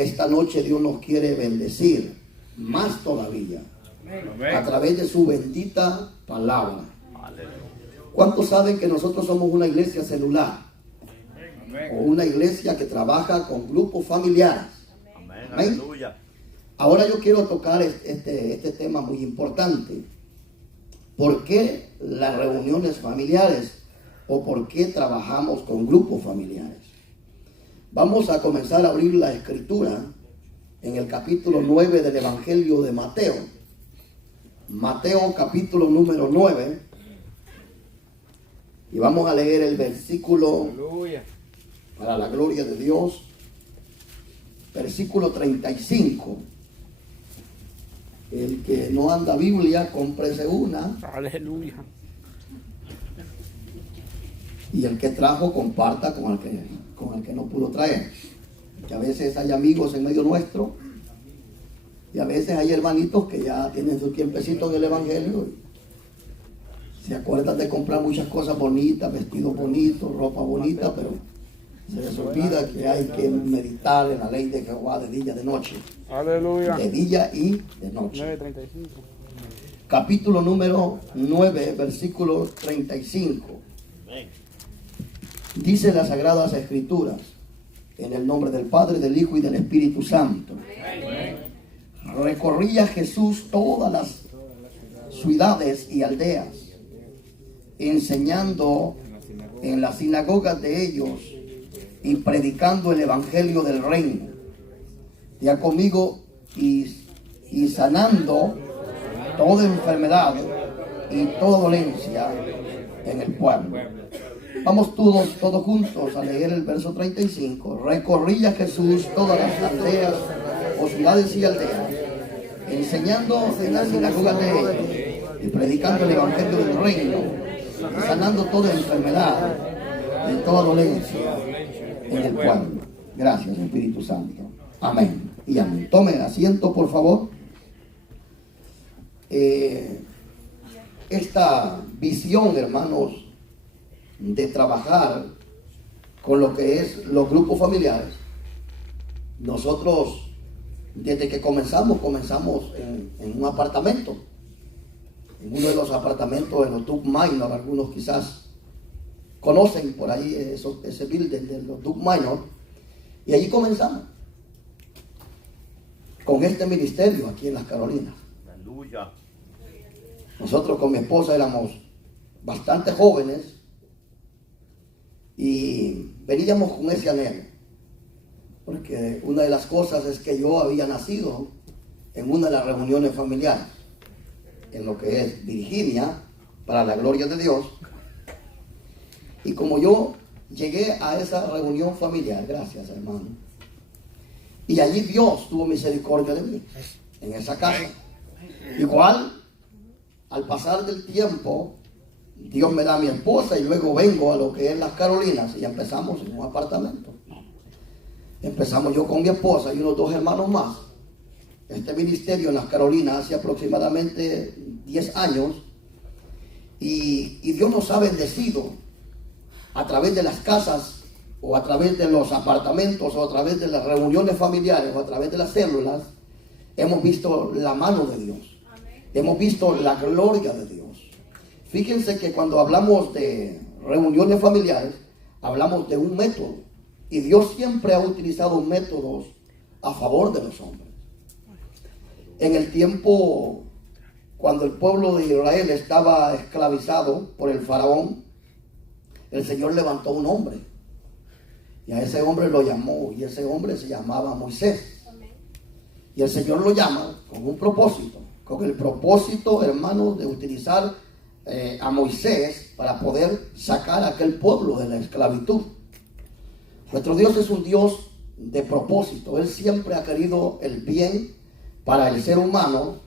esta noche Dios nos quiere bendecir más todavía a través de su bendita palabra. ¿Cuántos saben que nosotros somos una iglesia celular? O una iglesia que trabaja con grupos familiares. Amén. Ahora yo quiero tocar este tema muy importante. ¿Por qué las reuniones familiares o por qué trabajamos con grupos familiares? Vamos a comenzar a abrir la escritura en el capítulo 9 del Evangelio de Mateo. Mateo capítulo número 9. Y vamos a leer el versículo, para la gloria de Dios, versículo 35. El que no anda Biblia, cómprese una. Aleluya. Y el que trajo, comparta con el que no pudo traer. Que a veces hay amigos en medio nuestro. Y a veces hay hermanitos que ya tienen sus tiempecitos en el Evangelio. Y se acuerdan de comprar muchas cosas bonitas, vestidos bonitos, ropa bonita, pero se les olvida que hay que meditar en la ley de Jehová de día y de noche. Aleluya. De día y de noche. 9:35. Capítulo número 9, versículo 35. Dice las Sagradas Escrituras, en el nombre del Padre, del Hijo y del Espíritu Santo. Recorría Jesús todas las ciudades y aldeas, enseñando en las sinagogas de ellos y predicando el evangelio del reino. Ya conmigo, y sanando toda enfermedad y toda dolencia en el pueblo. Vamos todos juntos a leer el verso 35. Recorría Jesús todas las aldeas o ciudades y aldeas, enseñando en las sinagogas de ellos y predicando el evangelio del reino, y sanando toda enfermedad y toda dolencia en el pueblo. Gracias, Espíritu Santo. Amén y amén. Tomen asiento, por favor. Esta visión, hermanos, de trabajar con lo que es los grupos familiares, nosotros desde que comenzamos en un apartamento, en uno de los apartamentos de los Duke Minor. Algunos quizás conocen por ahí ese building de los Duke Minor, y allí comenzamos con este ministerio aquí en las Carolinas. Aleluya. Nosotros con mi esposa éramos bastante jóvenes y veníamos con ese anhelo, porque una de las cosas es que yo había nacido en una de las reuniones familiares, en lo que es Virginia, para la gloria de Dios. Y como yo llegué a esa reunión familiar, gracias hermano, y allí Dios tuvo misericordia de mí, en esa casa. Igual, al pasar del tiempo, Dios me da a mi esposa y luego vengo a lo que es las Carolinas y empezamos en un apartamento. Empezamos yo con mi esposa y unos 2 hermanos más. Este ministerio en las Carolinas hace aproximadamente 10 años, y Dios nos ha bendecido a través de las casas, o a través de los apartamentos, o a través de las reuniones familiares, o a través de las células. Hemos visto la mano de Dios. Hemos visto la gloria de Dios. Fíjense que cuando hablamos de reuniones familiares, hablamos de un método. Y Dios siempre ha utilizado métodos a favor de los hombres. En el tiempo cuando el pueblo de Israel estaba esclavizado por el faraón, el Señor levantó un hombre. Y a ese hombre lo llamó, y ese hombre se llamaba Moisés. Y el Señor lo llama con un propósito, con el propósito, hermanos, de utilizar a Moisés para poder sacar a aquel pueblo de la esclavitud. Nuestro Dios es un Dios de propósito. Él siempre ha querido el bien para el ser humano.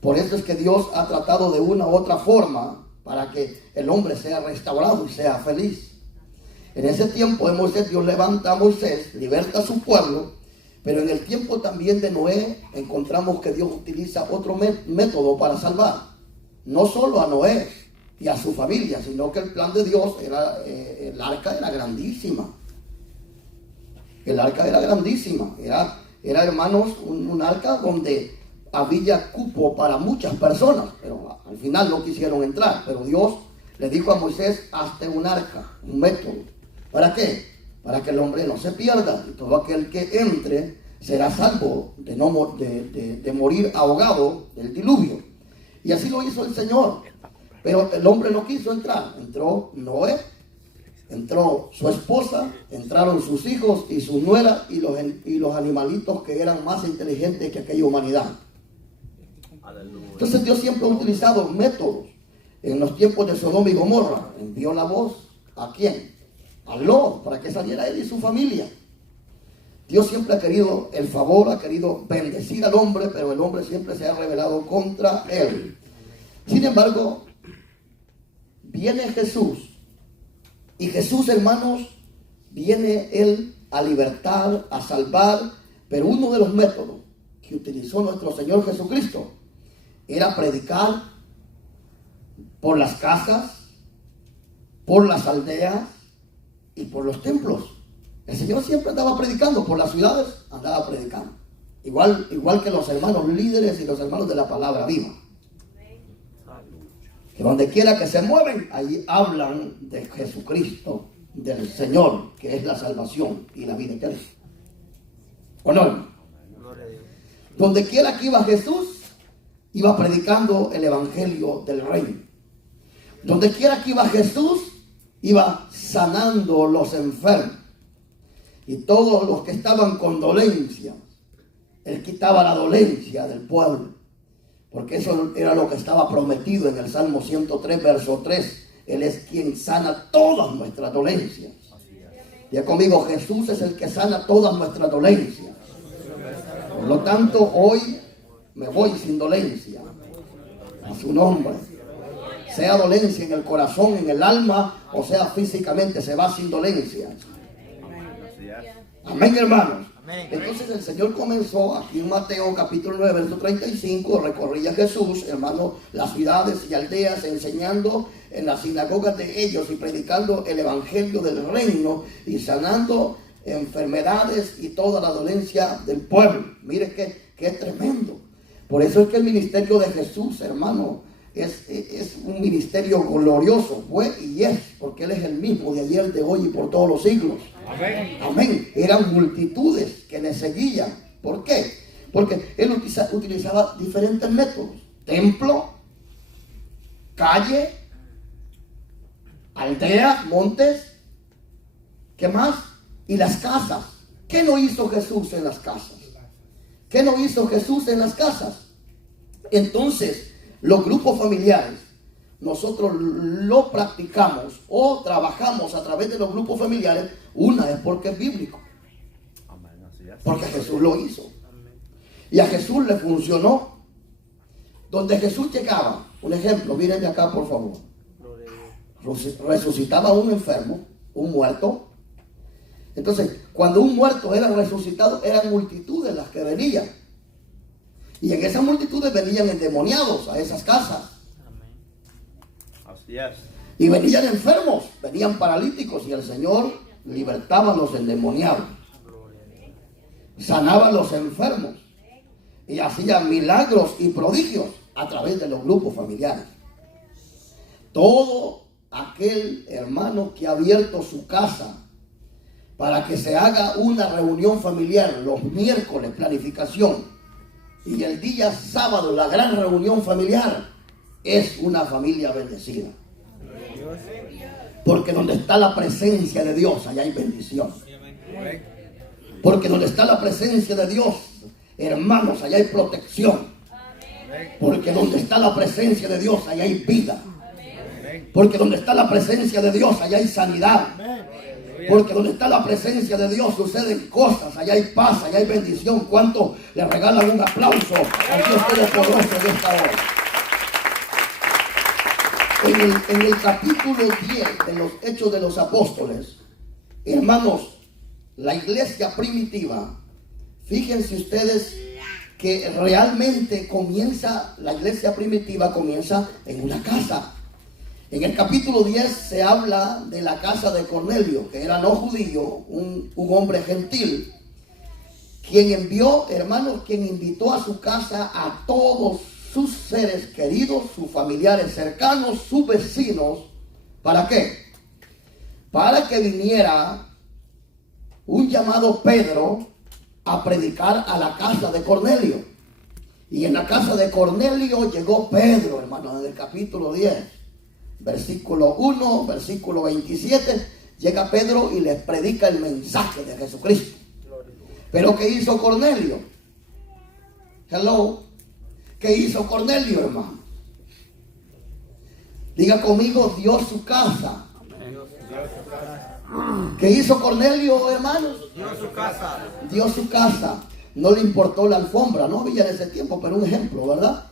Por eso es que Dios ha tratado de una u otra forma para que el hombre sea restaurado y sea feliz. En ese tiempo de Moisés, Dios levanta a Moisés, liberta a su pueblo, pero en el tiempo también de Noé encontramos que Dios utiliza otro método para salvar. No solo a Noé y a su familia, sino que el plan de Dios era, el arca era grandísima. El arca era grandísima, era, hermanos, un arca donde había cupo para muchas personas, pero al final no quisieron entrar. Pero Dios le dijo a Moisés: hazte un arca, un método. ¿Para qué? Para que el hombre no se pierda, y todo aquel que entre será salvo de morir ahogado del diluvio. Y así lo hizo el Señor. Pero el hombre no quiso entrar. Entró Noé, entró su esposa, entraron sus hijos y su nuera y los animalitos que eran más inteligentes que aquella humanidad. Entonces Dios siempre ha utilizado métodos. En los tiempos de Sodoma y Gomorra envió la voz ¿a quién? A Lot, para que saliera él y su familia. Dios siempre ha querido el favor, ha querido bendecir al hombre, pero el hombre siempre se ha rebelado contra él. Sin embargo, viene Jesús, y Jesús, hermanos, viene él a libertar, a salvar, pero uno de los métodos que utilizó nuestro Señor Jesucristo era predicar por las casas, por las aldeas y por los templos. El Señor siempre andaba predicando, por las ciudades andaba predicando. Igual que los hermanos líderes y los hermanos de la palabra viva. Que donde quiera que se mueven, allí hablan de Jesucristo, del Señor, que es la salvación y la vida eterna. ¿O no, hermano? Donde quiera que iba Jesús, iba predicando el evangelio del reino. Donde quiera que iba Jesús, iba sanando los enfermos. Y todos los que estaban con dolencia, él quitaba la dolencia del pueblo. Porque eso era lo que estaba prometido en el Salmo 103, verso 3. Él es quien sana todas nuestras dolencias. Ya conmigo, Jesús es el que sana todas nuestras dolencias. Por lo tanto, hoy me voy sin dolencia a su nombre. Sea dolencia en el corazón, en el alma, o sea físicamente, se va sin dolencia. Amén, hermanos. Entonces el Señor comenzó aquí en Mateo capítulo 9, verso 35, recorría Jesús, hermano, las ciudades y aldeas, enseñando en las sinagogas de ellos y predicando el evangelio del reino y sanando enfermedades y toda la dolencia del pueblo. Mire que es tremendo. Por eso es que el ministerio de Jesús, hermano, es un ministerio glorioso, fue y es, porque Él es el mismo de ayer, de hoy y por todos los siglos. Amén. Amén. Eran multitudes que le seguían. ¿Por qué? Porque Él utilizaba diferentes métodos. Templo, calle, aldeas, montes, ¿qué más? Y las casas. ¿Qué no hizo Jesús en las casas? ¿Qué no hizo Jesús en las casas? Entonces, los grupos familiares, nosotros lo practicamos o trabajamos a través de los grupos familiares. Una es porque es bíblico, porque Jesús lo hizo y a Jesús le funcionó. Donde Jesús llegaba, un ejemplo, miren de acá por favor, resucitaba a un enfermo, un muerto. Entonces, cuando un muerto era resucitado, eran multitudes las que venían. Y en esas multitudes venían endemoniados a esas casas. Así es. Y venían enfermos, venían paralíticos, y el Señor libertaba a los endemoniados. Sanaba a los enfermos. Y hacía milagros y prodigios a través de los grupos familiares. Todo aquel hermano que ha abierto su casa para que se haga una reunión familiar los miércoles, planificación, y el día sábado, la gran reunión familiar, es una familia bendecida. Porque donde está la presencia de Dios, allá hay bendición. Porque donde está la presencia de Dios, hermanos, allá hay protección. Porque donde está la presencia de Dios, allá hay vida. Porque donde está la presencia de Dios, allá hay sanidad. Porque donde está la presencia de Dios suceden cosas, allá hay paz, allá hay bendición. ¿Cuánto le regalan un aplauso al Dios Todopoderoso de esta hora? En el capítulo 10 de los Hechos de los Apóstoles, hermanos, la iglesia primitiva, fíjense ustedes que realmente la iglesia primitiva comienza en una casa. En el capítulo 10 se habla de la casa de Cornelio, que era no judío, un hombre gentil. quien envió, hermanos, quien invitó a su casa a todos sus seres queridos, sus familiares cercanos, sus vecinos. ¿Para qué? Para que viniera un llamado Pedro a predicar a la casa de Cornelio. Y en la casa de Cornelio llegó Pedro, hermanos, en el capítulo 10, versículo 1, versículo 27, llega Pedro y les predica el mensaje de Jesucristo. Pero ¿qué hizo Cornelio? Hello. ¿Qué hizo Cornelio, hermano? Diga conmigo, dio su casa. ¿Qué hizo Cornelio, hermanos? Dio su casa. Dio su casa. No le importó la alfombra, no había en ese tiempo, pero un ejemplo, ¿verdad?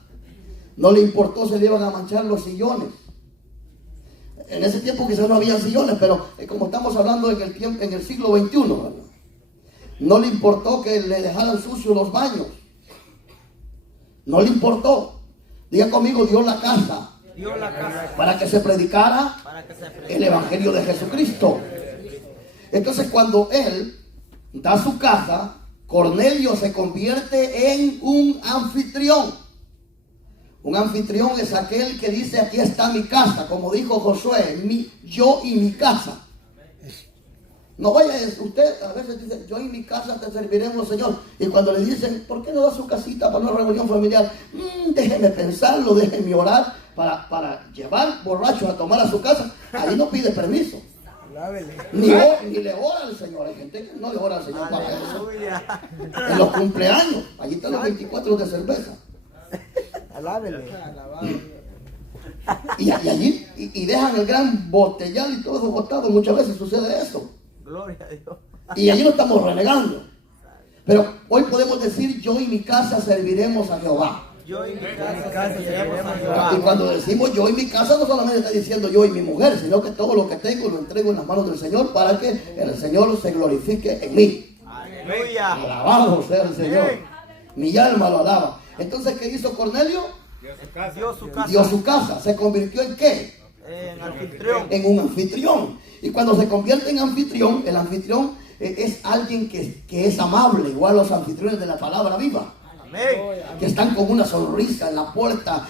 No le importó si le iban a manchar los sillones. En ese tiempo quizás no había sillones, pero como estamos hablando en el siglo XXI, ¿verdad? No le importó que le dejaran sucios los baños. No le importó. Diga conmigo, dio la casa. Dio la casa. Para que se predicara el evangelio de Jesucristo. Entonces cuando él da su casa, Cornelio se convierte en un anfitrión. Un anfitrión es aquel que dice, aquí está mi casa, como dijo Josué, yo y mi casa. No vaya, usted a veces dice, yo y mi casa te serviremos, Señor. Y cuando le dicen, ¿por qué no da su casita para una reunión familiar? Déjeme pensarlo, déjeme orar para llevar borrachos a tomar a su casa. Ahí no pide permiso. Ni le ora al Señor. Hay gente que no le ora al Señor para eso. En los cumpleaños, allí están los 24 de cerveza. Alábele. Y allí y dejan el gran botellal y todo eso botado. Muchas veces sucede eso. Gloria a Dios. Y allí no estamos renegando. Pero hoy podemos decir, yo y mi casa serviremos a Jehová. Yo y mi casa serviremos a Jehová. Y cuando decimos yo y mi casa, no solamente está diciendo yo y mi mujer, sino que todo lo que tengo lo entrego en las manos del Señor para que el Señor se glorifique en mí. Aleluya. Alabado sea el Señor. Mi alma lo alaba. Entonces, ¿qué hizo Cornelio? Dio su casa. Dio su casa. ¿Se convirtió en qué? En anfitrión. En un anfitrión. Y cuando se convierte en anfitrión, el anfitrión es alguien que es amable, igual los anfitriones de la palabra viva. Amén. Que están con una sonrisa en la puerta,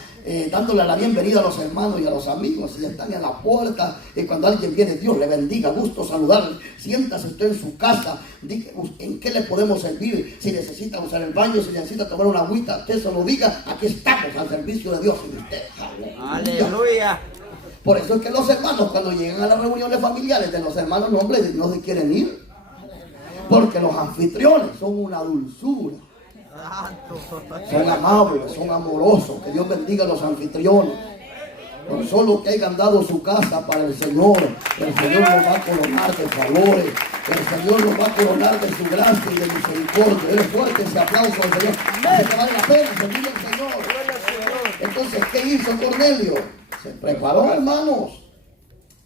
dándole la bienvenida a los hermanos y a los amigos. Y están en la puerta, y cuando alguien viene, Dios le bendiga, gusto saludarle. Siéntase usted en su casa, diga en qué le podemos servir. Si necesita usar el baño, si necesita tomar una agüita, usted se lo diga. Aquí estamos al servicio de Dios y de usted. Aleluya. Por eso es que los hermanos, cuando llegan a las reuniones familiares de los hermanos, no, hombre, no se quieren ir. Porque los anfitriones son una dulzura. Son amables, son amorosos. Que Dios bendiga a los anfitriones. Por solo que hayan dado su casa para el Señor los va a coronar de favores. El Señor los va a coronar de su gracia y de misericordia. Es fuerte ese aplauso al Señor. Así que vale la pena servir al Señor. Entonces, ¿qué hizo Cornelio? Se preparó, hermanos.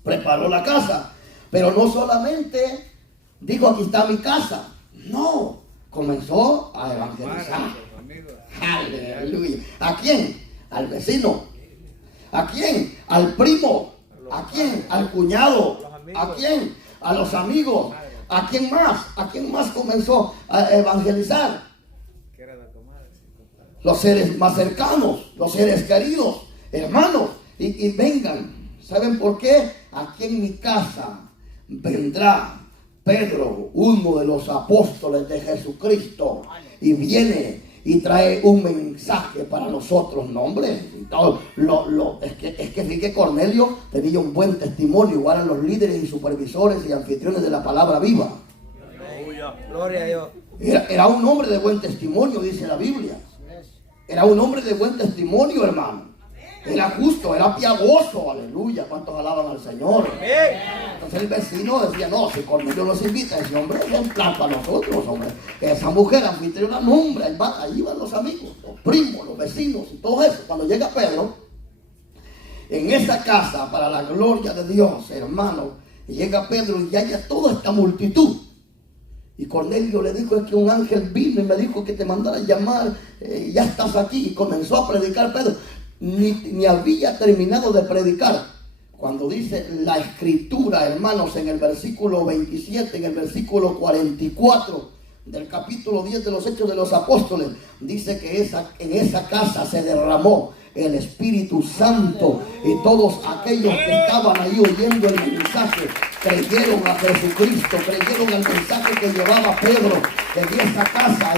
Preparó la casa. Pero no solamente dijo, aquí está mi casa. No. Comenzó a evangelizar. Aleluya. ¿A quién? Al vecino. ¿A quién? Al primo. ¿A quién? Al cuñado. ¿A quién? A los amigos. ¿A quién más? ¿A quién más comenzó a evangelizar? Los seres más cercanos, los seres queridos, hermanos. Y vengan. ¿Saben por qué? Aquí en mi casa vendrá Pedro, uno de los apóstoles de Jesucristo, y viene y trae un mensaje para nosotros. No, hombre, es que fíjate, Cornelio tenía un buen testimonio, igual a los líderes y supervisores y anfitriones de la palabra viva. Gloria a Dios. Era un hombre de buen testimonio, dice la Biblia. Era un hombre de buen testimonio, hermano. Era justo, era piadoso, aleluya. ¿Cuántos alaban al Señor? Entonces el vecino decía, no, si Cornelio nos invita, ese hombre es un plan para nosotros, hombre. Esa mujer anfitriona, no, hombre, ahí van los amigos, los primos, los vecinos y todo eso. Cuando llega Pedro, en esa casa, para la gloria de Dios, hermano, y llega Pedro y haya toda esta multitud. Y Cornelio le dijo, es que un ángel vino y me dijo que te mandara a llamar, ya estás aquí. Y comenzó a predicar Pedro. Ni había terminado de predicar cuando dice la escritura, hermanos, en el versículo 27, en el versículo 44, del capítulo 10 de los Hechos de los Apóstoles, dice que en esa casa se derramó el Espíritu Santo, y todos aquellos que estaban ahí oyendo el mensaje creyeron a Jesucristo, creyeron al mensaje que llevaba Pedro. En esa casa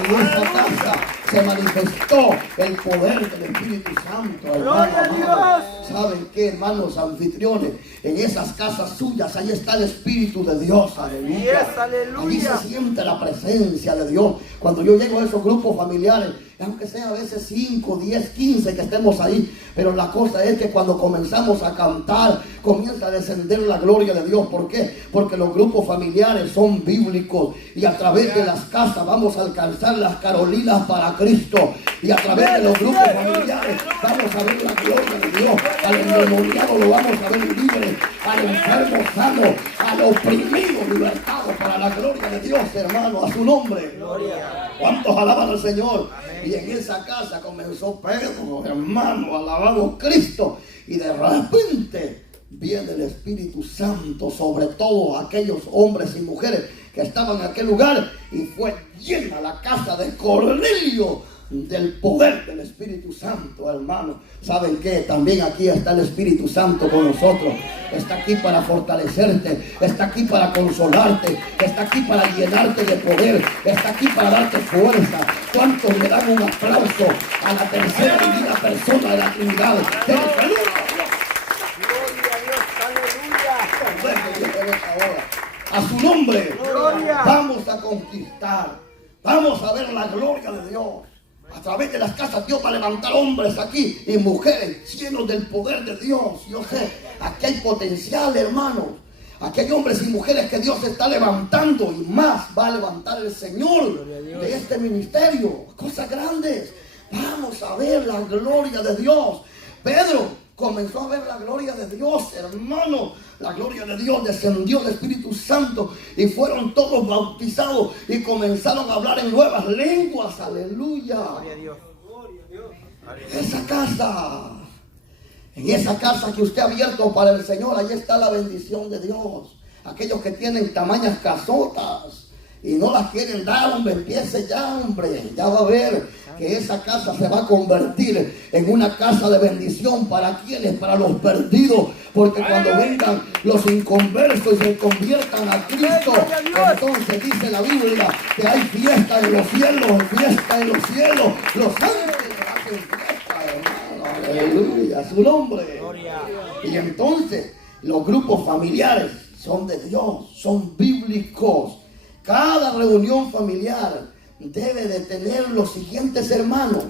se manifestó el poder del Espíritu Santo. ¡Gloria a Dios! ¿Saben qué, hermanos anfitriones? En esas casas suyas, ahí está el Espíritu de Dios. Aleluya. Yes, aleluya. Allí se siente la presencia de Dios. Cuando yo llego a esos grupos familiares, aunque sea a veces 5, 10, 15 que estemos ahí, pero la cosa es que cuando comenzamos a cantar, comienza a descender la gloria de Dios. ¿Por qué? Porque los grupos familiares son bíblicos, y a través de las casas vamos a alcanzar las Carolinas para Cristo, y a través de los grupos familiares vamos a ver la gloria de Dios. Al endemoniado lo vamos a ver libre, al enfermo sano, al oprimido libertado, para la gloria de Dios, hermano, a su nombre. Gloria. ¿Cuántos alaban al Señor? Y en esa casa comenzó Pedro, hermano, alabado Cristo, y de repente viene el Espíritu Santo sobre todos aquellos hombres y mujeres que estaban en aquel lugar, y fue llena la casa de Cornelio del poder del Espíritu Santo, hermano. ¿Saben qué? También aquí está el Espíritu Santo con nosotros. Está aquí para fortalecerte, está aquí para consolarte, está aquí para llenarte de poder, está aquí para darte fuerza. ¿Cuántos le dan un aplauso a la tercera y divina persona de la Trinidad? A su nombre. Gloria. Vamos a conquistar, vamos a ver la gloria de Dios. A través de las casas Dios va a levantar hombres aquí y mujeres llenos del poder de Dios. Yo sé, aquí hay potencial, hermanos. Aquí hay hombres y mujeres que Dios está levantando, y más va a levantar el Señor de este ministerio. Cosas grandes. Vamos a ver la gloria de Dios. Pedro comenzó a ver la gloria de Dios, hermano. La gloria de Dios descendió del Espíritu Santo, y fueron todos bautizados y comenzaron a hablar en nuevas lenguas. Aleluya. Gloria a Dios. En esa casa que usted ha abierto para el Señor, ahí está la bendición de Dios. Aquellos que tienen tamañas casotas y no las quieren dar, hombre, empiece ya, hombre. Ya va a ver que esa casa se va a convertir en una casa de bendición. ¿Para quiénes? Para los perdidos. Porque cuando vengan los inconversos y se conviertan a Cristo, entonces dice la Biblia que hay fiesta en los cielos, fiesta en los cielos. Los ángeles hacen fiesta, hermano. Aleluya, a su nombre. Y entonces los grupos familiares son de Dios, son bíblicos. Cada reunión familiar debe de tener los siguientes hermanos: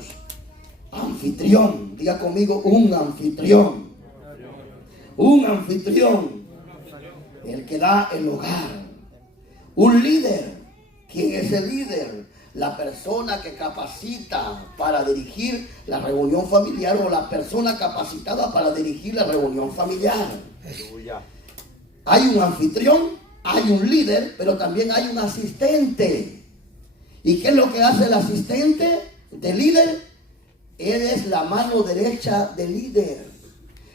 anfitrión. Diga conmigo, un anfitrión. Un anfitrión, el que da el hogar. Un líder. ¿Quién es el líder? La persona que capacita para dirigir la reunión familiar, o la persona capacitada para dirigir la reunión familiar. Hay un anfitrión, hay un líder, pero también hay un asistente. ¿Y qué es lo que hace el asistente del líder? Él es la mano derecha del líder.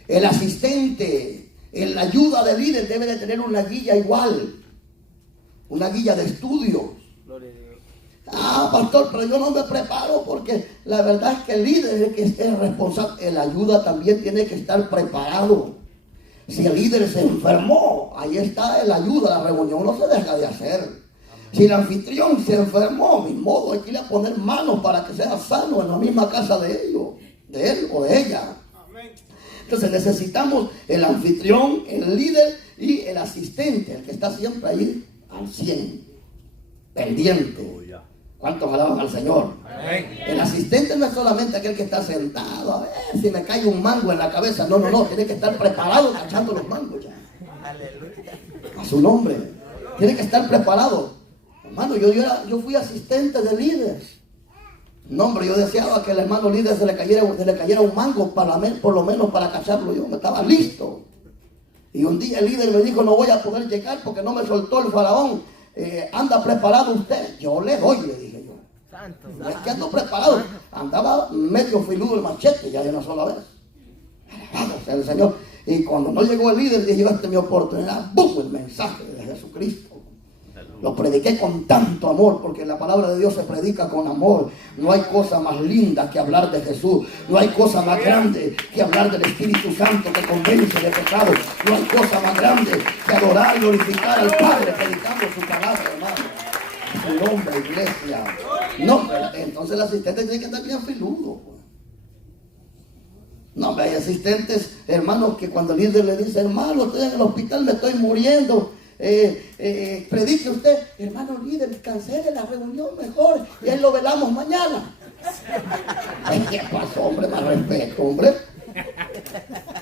El asistente, en la ayuda del líder, debe de tener una guía igual, una guía de estudios. Pastor, pero yo no me preparo, porque la verdad es que el líder es el que es responsable. El ayuda también tiene que estar preparado. Si el líder se enfermó, ahí está el ayuda, la reunión no se deja de hacer. Si el anfitrión se enfermó, ni modo, hay que ir a poner manos para que sea sano en la misma casa de ellos, de él o de ella. Entonces necesitamos el anfitrión, el líder y el asistente, el que está siempre ahí al 100, pendiente. ¿Cuántos alaban al Señor? Amén. El asistente no es solamente aquel que está sentado, a ver si me cae un mango en la cabeza. No, tiene que estar preparado cachando los mangos ya. Aleluya. A su nombre. Tiene que estar preparado. Hermano, yo fui asistente de líder. No, hombre, yo deseaba que el hermano líder se le cayera un mango, por lo menos para cacharlo. Yo me estaba listo. Y un día el líder me dijo: no voy a poder llegar porque no me soltó el faraón. Anda preparado usted. Yo le doy, le dije yo. No es que ando preparado. Andaba medio filudo el machete ya de una sola vez. Alabado sea el Señor. Y cuando no llegó el líder, dije yo: esta es mi oportunidad. ¡Bum! El mensaje de Jesucristo. Lo prediqué con tanto amor, porque la palabra de Dios se predica con amor. No hay cosa más linda que hablar de Jesús. No hay cosa más grande que hablar del Espíritu Santo que convence de pecado. No hay cosa más grande que adorar y glorificar al Padre predicando su palabra, hermano. Su nombre, iglesia. No, entonces el asistente tiene que estar bien filudo. No, hay asistentes, hermanos, que cuando el líder le dice, hermano, estoy en el hospital, me estoy muriendo. Predique usted, hermano líder, cancele la reunión mejor y ahí lo velamos mañana. ¿Qué pasó, hombre? Más respeto, hombre.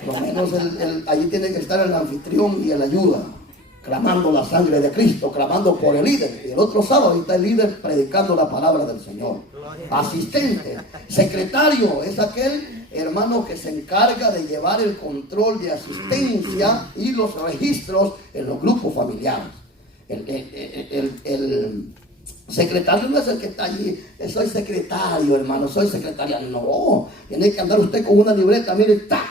Por lo menos allí tiene que estar el anfitrión y el ayuda, clamando la sangre de Cristo, clamando por el líder. Y el otro sábado está el líder predicando la palabra del Señor. Asistente, secretario, es aquel hermano que se encarga de llevar el control de asistencia y los registros en los grupos familiares. El secretario no es el que está allí, soy secretario, hermano, soy secretaria. No, tiene que andar usted con una libreta, mire, ¡ta!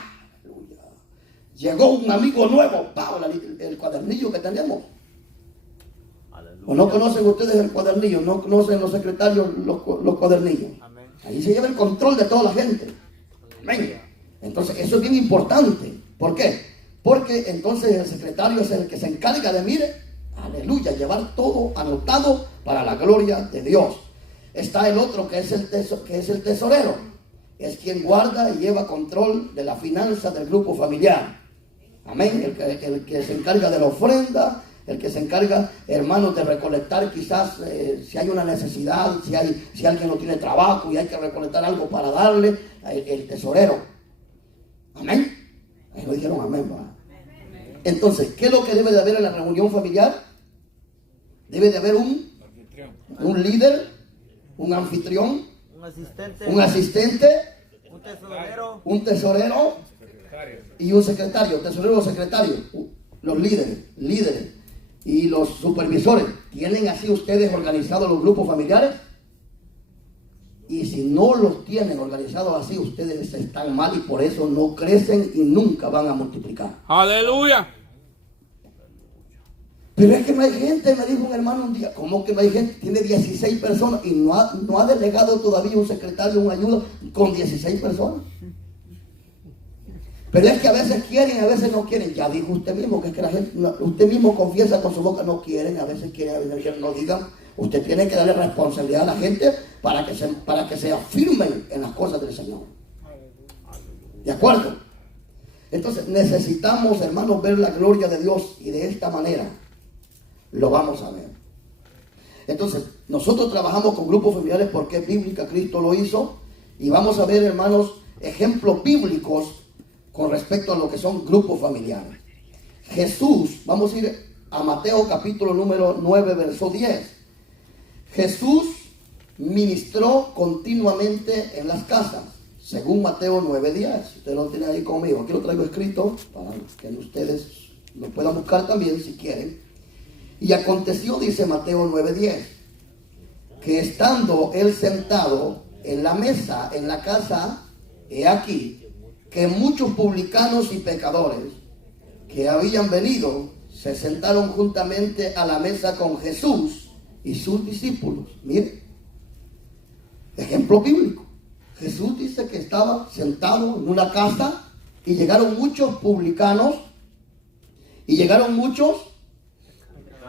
Llegó un amigo nuevo, ¡pau! El cuadernillo que tenemos. ¿O no conocen ustedes el cuadernillo? ¿No conocen los secretarios los cuadernillos? Amén. Ahí se lleva el control de toda la gente. Amén. Entonces eso es bien importante. ¿Por qué? Porque entonces el secretario es el que se encarga de, mire, aleluya, llevar todo anotado para la gloria de Dios. Está el otro que es el tesorero. Es quien guarda y lleva control de la finanza del grupo familiar. Amén. El que se encarga de la ofrenda, el que se encarga, hermanos, de recolectar quizás si hay una necesidad, si alguien no tiene trabajo y hay que recolectar algo para darle, el tesorero. Amén. Ahí lo dijeron amén, ¿verdad? Entonces, ¿qué es lo que debe de haber en la reunión familiar? Debe de haber un líder, un anfitrión, un asistente, un tesorero y un secretario. Tesorero o secretario, los líderes y los supervisores. ¿Tienen así ustedes organizados los grupos familiares? Y si no los tienen organizados así, ustedes están mal y por eso no crecen y nunca van a multiplicar. Aleluya. Pero es que no hay gente, me dijo un hermano un día. ¿Cómo que no hay gente? Tiene 16 personas y no ha delegado todavía un secretario, un ayuda con 16 personas. Pero es que a veces quieren, a veces no quieren. Ya dijo usted mismo, que es que la gente, usted mismo confiesa con su boca, no quieren, a veces quieren, a veces quieren, no digan. Usted tiene que darle responsabilidad a la gente para que se afirmen en las cosas del Señor. ¿De acuerdo? Entonces necesitamos, hermanos, ver la gloria de Dios y de esta manera lo vamos a ver. Entonces, nosotros trabajamos con grupos familiares porque es bíblica, Cristo lo hizo, y vamos a ver, hermanos, ejemplos bíblicos con respecto a lo que son grupos familiares. Jesús, vamos a ir a Mateo capítulo número 9, verso 10. Jesús ministró continuamente en las casas, según Mateo 9:10. Usted lo tiene ahí conmigo, aquí lo traigo escrito para que ustedes lo puedan buscar también si quieren. Y aconteció, dice Mateo 9:10, que estando él sentado en la mesa en la casa, he aquí que muchos publicanos y pecadores que habían venido se sentaron juntamente a la mesa con Jesús y sus discípulos. Mire, ejemplo bíblico. Jesús dice que estaba sentado en una casa y llegaron muchos publicanos y llegaron muchos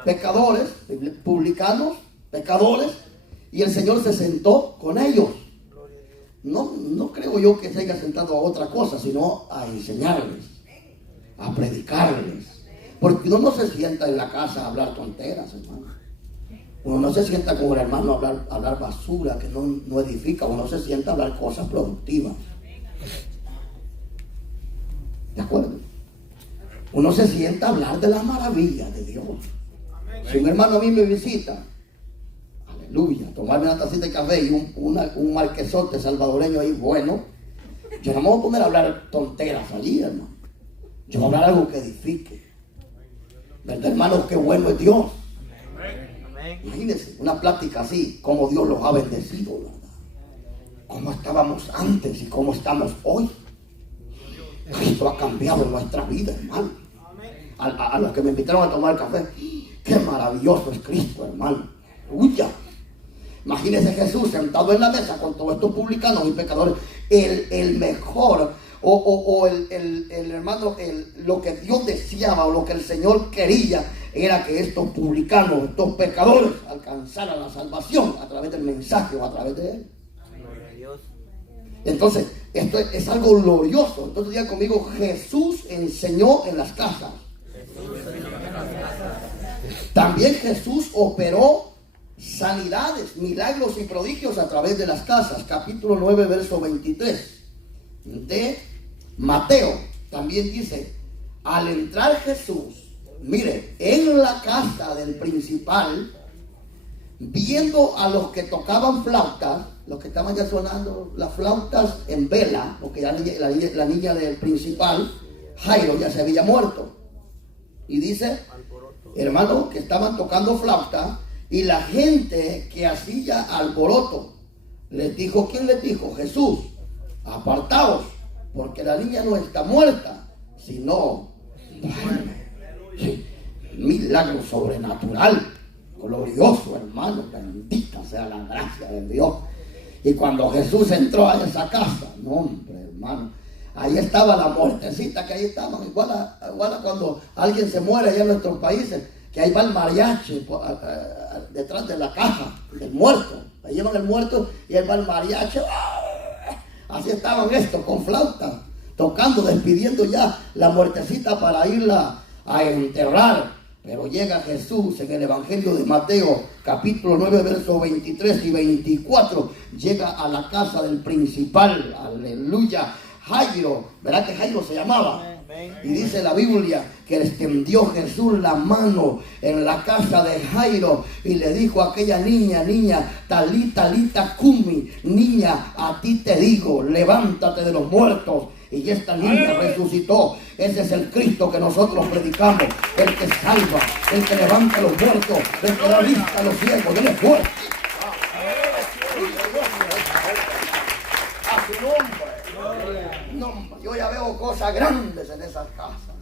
pecadores, publicanos, pecadores, y el Señor se sentó con ellos. No creo yo que se haya sentado a otra cosa, sino a enseñarles, a predicarles. Porque uno no se sienta en la casa a hablar tonteras, hermano. Uno no se sienta con el hermano a hablar basura que no edifica. Uno se sienta a hablar cosas productivas. ¿De acuerdo? Uno se sienta a hablar de las maravillas de Dios. Si un hermano a mí me visita, aleluya, tomarme una tacita de café y un marquesote salvadoreño ahí bueno, yo no me voy a poner a hablar tonteras allí, hermano. Yo voy a hablar algo que edifique. ¿Verdad, hermanos? Qué bueno es Dios. Imagínense una plática así, cómo Dios los ha bendecido, ¿verdad? Cómo estábamos antes y cómo estamos hoy. Cristo ha cambiado nuestra vida, hermano. A los que me invitaron a tomar café, qué Qué maravilloso es Cristo, hermano. Aleluya. Imagínese Jesús sentado en la mesa con todos estos publicanos y pecadores. El mejor, el hermano, lo que Dios deseaba o lo que el Señor quería era que estos publicanos, estos pecadores alcanzaran la salvación a través del mensaje o a través de Él. Entonces, esto es algo glorioso. Entonces diga conmigo, Jesús enseñó en las casas. También Jesús operó sanidades, milagros y prodigios a través de las casas. Capítulo 9, verso 23 de Mateo. También dice, al entrar Jesús, mire, en la casa del principal, viendo a los que tocaban flautas, los que estaban ya sonando las flautas en vela, porque ya la niña del principal, Jairo, ya se había muerto. Y dice, hermano, que estaban tocando flauta y la gente que hacía alboroto les dijo, ¿quién les dijo? Jesús, apartaos, porque la niña no está muerta, sino duerme. Sí, milagro sobrenatural, glorioso, hermano, bendita sea la gracia de Dios. Y cuando Jesús entró a esa casa, no hombre, hermano, ahí estaba la muertecita, que ahí estaban, igual a cuando alguien se muere allá en nuestros países, que ahí va el mariachi detrás de la caja del muerto. Ahí llevan el muerto y ahí va el mariachi. Así estaban estos con flauta, tocando, despidiendo ya la muertecita para irla a enterrar. Pero llega Jesús en el Evangelio de Mateo, capítulo 9, versos 23 y 24. Llega a la casa del principal, aleluya, Jairo, ¿verdad que Jairo se llamaba? Y dice la Biblia que extendió Jesús la mano en la casa de Jairo y le dijo a aquella niña, talita, talita cumi, niña, a ti te digo, levántate de los muertos. Y esta niña resucitó. Ese es el Cristo que nosotros predicamos, el que salva, el que levanta a los muertos, el que da vista a los ciegos. Dele fuerte a su nombre. Yo ya veo cosas grandes en esas casas.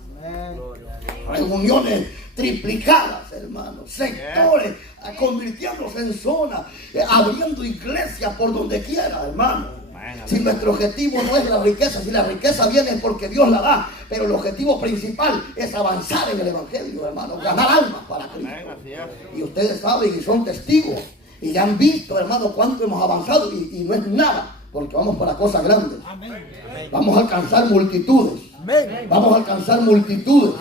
Reuniones triplicadas, hermanos, sectores convirtiéndose en zonas, abriendo iglesias por donde quiera, hermano. Si nuestro objetivo no es la riqueza, si la riqueza viene porque Dios la da, pero el objetivo principal es avanzar en el Evangelio, hermano, ganar almas para Cristo. Y ustedes saben y son testigos y ya han visto, hermano, cuánto hemos avanzado y no es nada, porque vamos para cosas grandes. Vamos a alcanzar multitudes. Vamos a alcanzar multitudes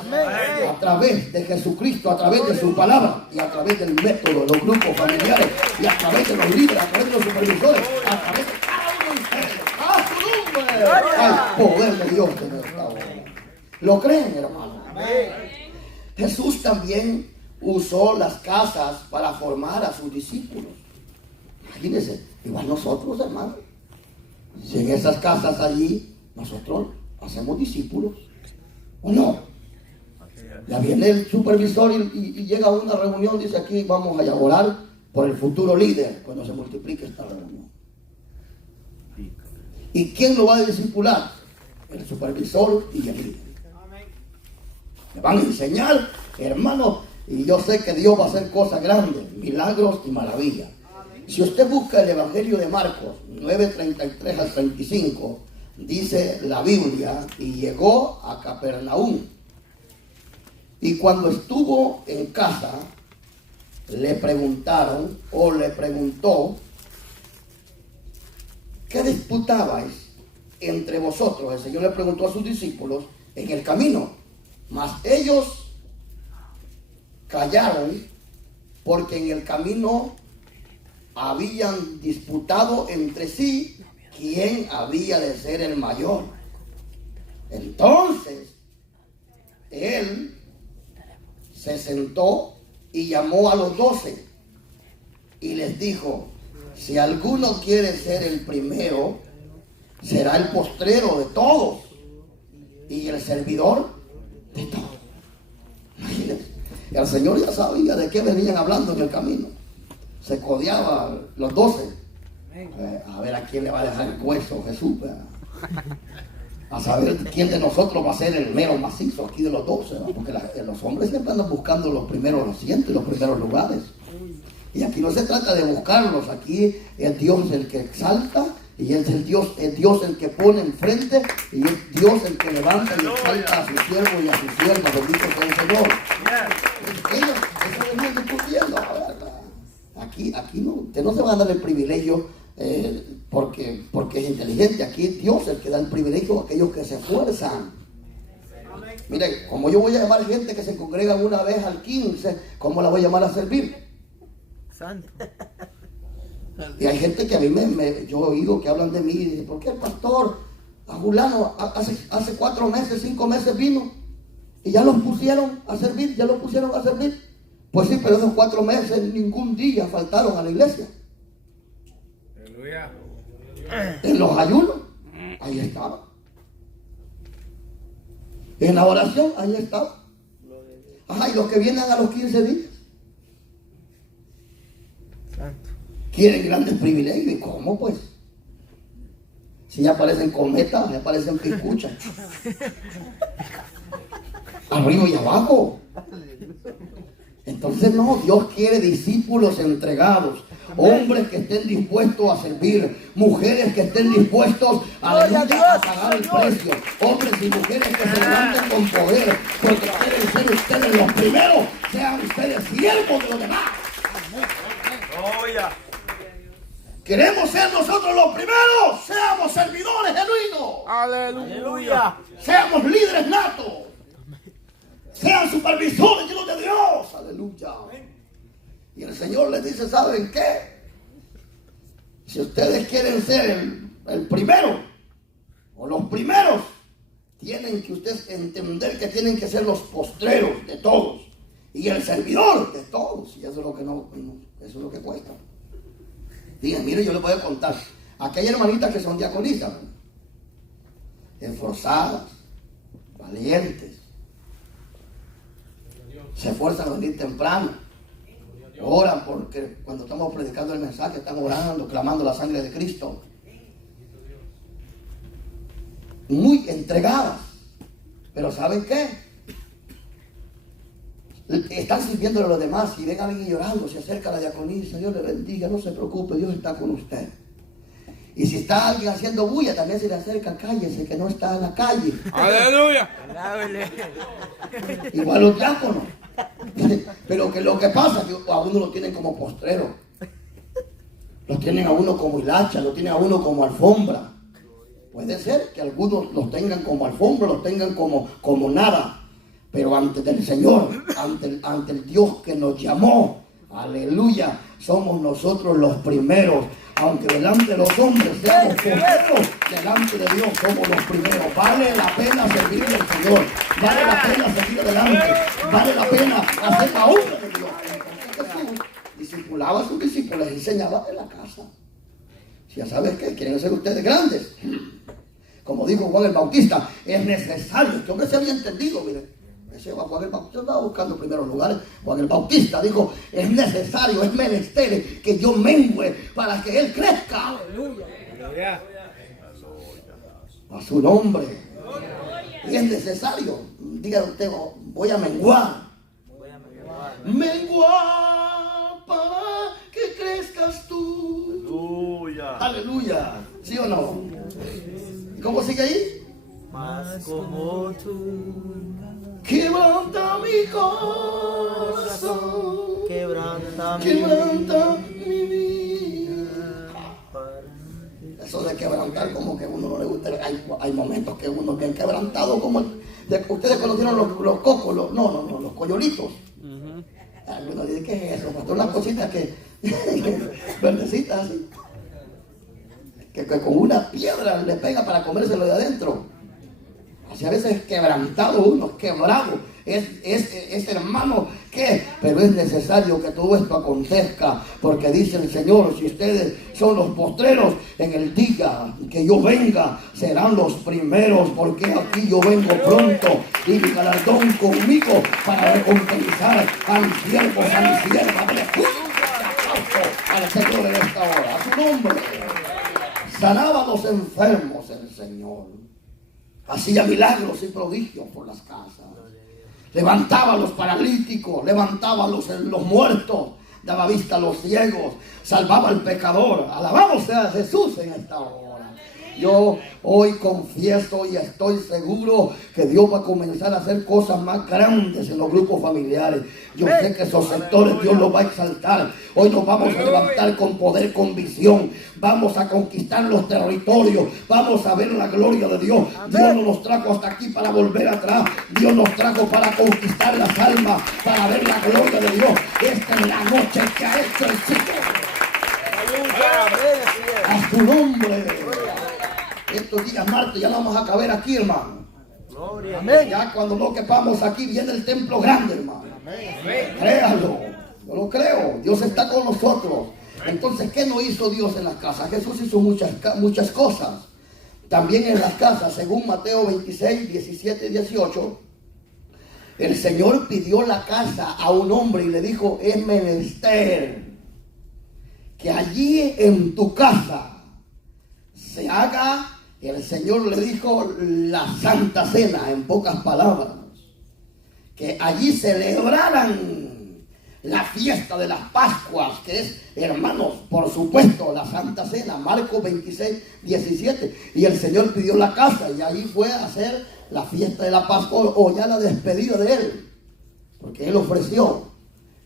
a través de Jesucristo, a través de su palabra y a través del método, de los grupos familiares y a través de los líderes, a través de los supervisores, a través de cada uno de ustedes. ¡A su nombre! Al poder de Dios en esta hora. ¿Lo creen, hermano? Jesús también usó las casas para formar a sus discípulos. Imagínense, igual nosotros, hermano. Si en esas casas allí nosotros hacemos discípulos, ¿o no? Ya viene el supervisor y llega a una reunión, dice aquí vamos a orar por el futuro líder cuando se multiplique esta reunión. ¿Y quién lo va a discipular? El supervisor y el líder. Me van a enseñar, hermano, y yo sé que Dios va a hacer cosas grandes, milagros y maravillas. Si usted busca el Evangelio de Marcos 9:33 al 35, dice la Biblia, y llegó a Capernaum. Y cuando estuvo en casa, le preguntaron, o le preguntó, ¿qué disputabais entre vosotros? El Señor le preguntó a sus discípulos en el camino. Mas ellos callaron, porque en el camino habían disputado entre sí quién había de ser el mayor. Entonces él se sentó y llamó a los 12 y les dijo: si alguno quiere ser el primero, será el postrero de todos y el servidor de todos. Imagínense, el Señor ya sabía de qué venían hablando en el camino. Se codeaba los 12. A ver a quién le va a dejar el hueso Jesús. a saber quién de nosotros va a ser el mero macizo aquí de los 12, ¿no? Porque los hombres siempre andan buscando los primeros asientos y los primeros lugares. Y aquí no se trata de buscarlos, aquí es Dios el que exalta, y es Dios el que pone enfrente, y es Dios el que levanta y exalta a su siervo y a su sierva, bendito sea el Señor. Ellos, eso es muy discutiendo. Aquí no, usted no se va a dar el privilegio porque es inteligente. Aquí es Dios el que da el privilegio a aquellos que se esfuerzan. Mire, como yo voy a llamar gente que se congrega una vez al 15, ¿cómo la voy a llamar a servir? Santo. Y hay gente que a mí yo he oído que hablan de mí y dicen, ¿por qué el pastor a Julano hace 4 meses, 5 meses vino y ya los pusieron a servir, Pues sí, pero esos 4 meses ningún día faltaron a la iglesia. Aleluya. En los ayunos, ahí estaba. En la oración, ahí estaba. Ajá, y los que vienen a los 15 días. Santo. Quieren grandes privilegios. ¿Y cómo pues? Si ya aparecen cometas, ya aparecen piscuchas. Arriba y abajo. Entonces no, Dios quiere discípulos entregados, hombres que estén dispuestos a servir, mujeres que estén dispuestos a pagar el precio, hombres y mujeres que se levanten con poder, porque quieren ser ustedes los primeros, sean ustedes siervos de los demás. Queremos ser nosotros los primeros, seamos servidores genuinos. Aleluya. Seamos líderes natos. Sean supervisores llenos de Dios. Aleluya. Y el Señor les dice, ¿saben qué? Si ustedes quieren ser el primero o los primeros, tienen que ustedes entender que tienen que ser los postreros de todos y el servidor de todos. Y eso es lo que eso es lo que cuesta. Digan, mire, yo les voy a contar. Aquí hay hermanitas que son diaconistas, esforzadas, valientes, se esfuerzan a venir temprano, oran porque cuando estamos predicando el mensaje están orando, clamando la sangre de Cristo, muy entregadas. Pero ¿saben qué? Están sirviéndole a los demás y ven a alguien llorando, se acerca a la diaconisa, Dios le bendiga, no se preocupe, Dios está con usted. Y si está alguien haciendo bulla, también se le acerca, cállese que no está en la calle. Aleluya. Igual los diáconos. Pero que lo que pasa es que a uno lo tienen como postrero. Lo tienen a uno como hilacha, lo tienen a uno como alfombra. Puede ser que algunos los tengan como alfombra, los tengan como nada. Pero ante el Señor, ante el Dios que nos llamó, aleluya, somos nosotros los primeros. Aunque delante de los hombres seamos primeros, delante de Dios somos los primeros. Vale la pena servir al Señor, vale la pena seguir adelante, vale la pena hacer la obra de Dios. Entonces Jesús discipulaba a sus discípulos, les enseñaba en la casa. Si ya sabes que quieren ser ustedes grandes, como dijo Juan el Bautista, es necesario. Este hombre se había entendido, miren. Juan el Bautista estaba buscando primeros lugares. Juan el Bautista dijo, es necesario, es menester que yo mengüe para que él crezca. Aleluya. A su nombre. Y es necesario. Diga usted, voy a menguar. Menguar para que crezcas tú. Aleluya. ¿Sí o no? ¿Cómo sigue ahí? Más como tú. Quebranta mi corazón, Quebranta mi vida. Eso de quebrantar, como que a uno no le gusta. Hay momentos que uno es bien quebrantado, como ustedes conocieron los cocos, los coyolitos. Algunos dicen, ¿qué es eso, pastor? Unas cositas que verdecitas así, que con una piedra le pega para comérselo de adentro. Así a veces es quebrantado uno, quebrado. Es hermano, ¿qué? Pero es necesario que todo esto acontezca, porque dice el Señor, si ustedes son los postreros, en el día que yo venga, serán los primeros, porque aquí yo vengo pronto, y mi galardón conmigo para recompensar a mis siervos, a mis siervas. Al Señor en esta hora, a su nombre. Sanaba a los enfermos el Señor. hacía milagros y prodigios por las casas. Levantaba a los paralíticos, levantaba a los muertos, daba vista a los ciegos, salvaba al pecador. Alabado sea Jesús en esta hora. Yo hoy confieso y estoy seguro que Dios va a comenzar a hacer cosas más grandes en los grupos familiares. Yo sé que esos sectores Dios los va a exaltar. Hoy nos vamos a levantar con poder, con visión. Vamos a conquistar los territorios. Vamos a ver la gloria de Dios. Dios no nos trajo hasta aquí para volver atrás. Dios nos trajo para conquistar las almas, para ver la gloria de Dios. Esta es la noche que ha hecho el Señor. A su nombre. Estos días martes ya no vamos a caber aquí, hermano. Amén. Ya cuando no quepamos aquí viene el templo grande, hermano. Amén. Créalo. Yo lo creo. Dios está con nosotros. Entonces, ¿qué no hizo Dios en las casas? Jesús hizo muchas cosas. También en las casas, según Mateo 26, 17 y 18, el Señor pidió la casa a un hombre y le dijo: es menester que allí en tu casa se haga. El Señor le dijo la Santa Cena, en pocas palabras, que allí celebraran la fiesta de las Pascuas, que es, hermanos, por supuesto, la Santa Cena, Marcos 26, 17. Y el Señor pidió la casa y allí fue a hacer la fiesta de la Pascua, o ya la despedida de Él, porque Él ofreció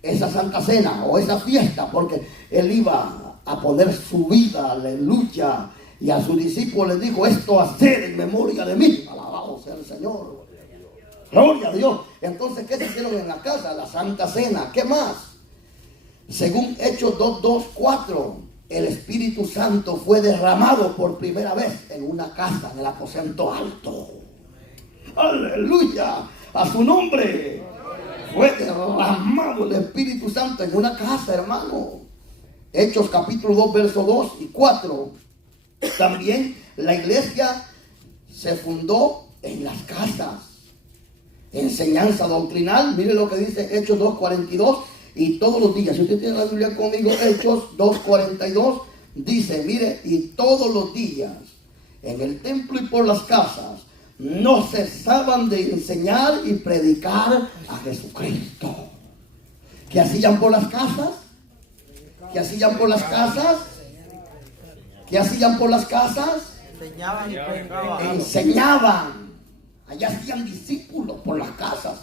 esa Santa Cena o esa fiesta, porque Él iba a poner su vida, aleluya. Y a sus discípulos les dijo: esto hacer en memoria de mí. Alabado sea el Señor. Gloria a Dios. Entonces, ¿qué se hicieron en la casa? La Santa Cena. ¿Qué más? Según Hechos 2:4, el Espíritu Santo fue derramado por primera vez en una casa, en el aposento alto. Aleluya. A su nombre. Fue derramado el Espíritu Santo en una casa, hermano. Hechos capítulo 2, versos 2 y 4. También la iglesia se fundó en las casas. Enseñanza doctrinal. Mire lo que dice Hechos 2:42. Y todos los días, si usted tiene la Biblia conmigo, Hechos 2:42 dice: mire, y todos los días en el templo y por las casas no cesaban de enseñar y predicar a Jesucristo. ¿Qué hacían por las casas? ¿Qué hacían por las casas? ¿Qué hacían por las casas? Enseñaban y predicaban. Enseñaban. Allá hacían discípulos por las casas.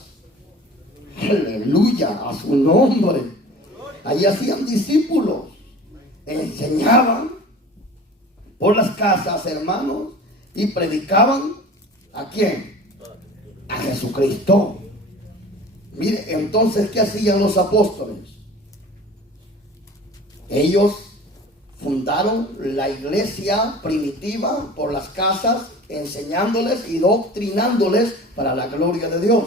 Aleluya, a su nombre. Allí hacían discípulos. Enseñaban por las casas, hermanos, y predicaban ¿a quién? A Jesucristo. Mire, entonces, ¿qué hacían los apóstoles? Ellos fundaron la iglesia primitiva por las casas, enseñándoles y doctrinándoles para la gloria de Dios.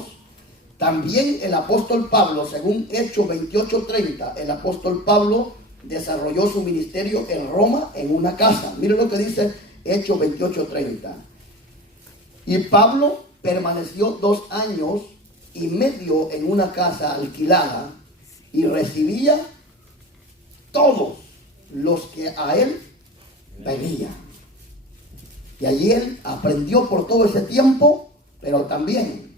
También el apóstol Pablo, según Hechos 28:30, el apóstol Pablo desarrolló su ministerio en Roma en una casa. Miren lo que dice Hechos 28:30. Y Pablo permaneció 2 años y medio en una casa alquilada y recibía todos los que a él venían. Y allí él aprendió por todo ese tiempo, pero también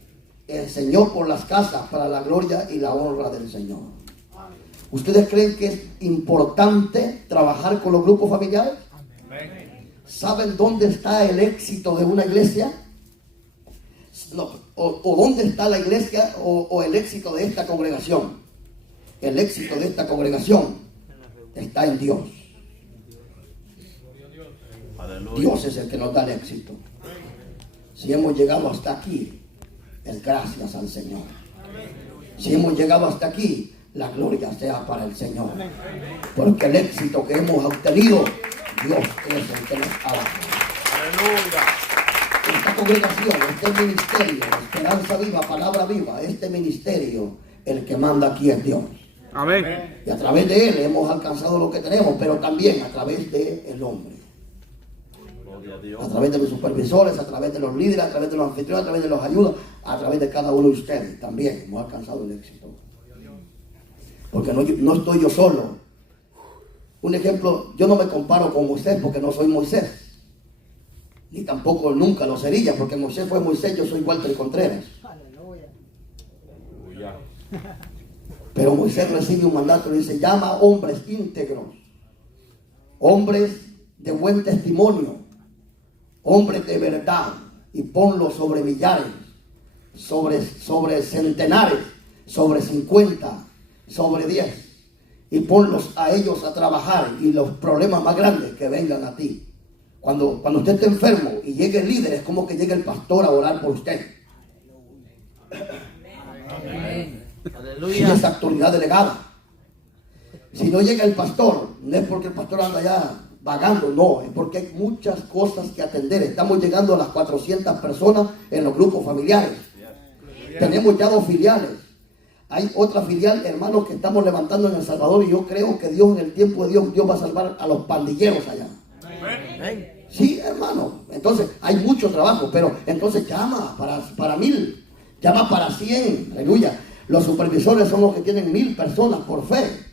enseñó por las casas para la gloria y la honra del Señor. ¿Ustedes creen que es importante trabajar con los grupos familiares? ¿Saben dónde está el éxito de una iglesia? No, o dónde está la iglesia o el éxito de esta congregación. El éxito de esta congregación está en Dios. Dios es el que nos da el éxito. Si hemos llegado hasta aquí, es gracias al Señor. Si hemos llegado hasta aquí, la gloria sea para el Señor. Porque el éxito que hemos obtenido, Dios es el que nos ha dado. Esta congregación, este ministerio, Esperanza Viva, Palabra Viva, este ministerio, el que manda aquí es Dios. Amén. Y a través de él hemos alcanzado lo que tenemos, pero también a través del hombre. A través de los supervisores, a través de los líderes, a través de los anfitriones, a través de los ayudas, a través de cada uno de ustedes también hemos alcanzado el éxito. Porque no estoy yo solo. Un ejemplo, yo no me comparo con Moisés porque no soy Moisés. ni tampoco nunca lo sería, porque Moisés fue Moisés, yo soy Walter Contreras. Pero Moisés recibe un mandato y dice, llama a hombres íntegros, hombres de buen testimonio, hombres de verdad, y ponlos sobre millares, sobre centenares, sobre 50, sobre 10, y ponlos a ellos a trabajar, y los problemas más grandes que vengan a ti. Cuando usted esté enfermo y llegue el líder, es como que llegue el pastor a orar por usted. Tiene esa autoridad delegada. Si no llega el pastor, no es porque el pastor anda allá vagando, no, es porque hay muchas cosas que atender. Estamos llegando a las 400 personas en los grupos familiares. Tenemos ya 2 filiales. Hay otra filial, hermanos, que estamos levantando en El Salvador, y yo creo que Dios, en el tiempo de Dios va a salvar a los pandilleros allá. Sí, hermano. Entonces hay mucho trabajo, pero entonces llama para 1000, llama para 100, aleluya. Los supervisores son los que tienen 1000 personas por fe.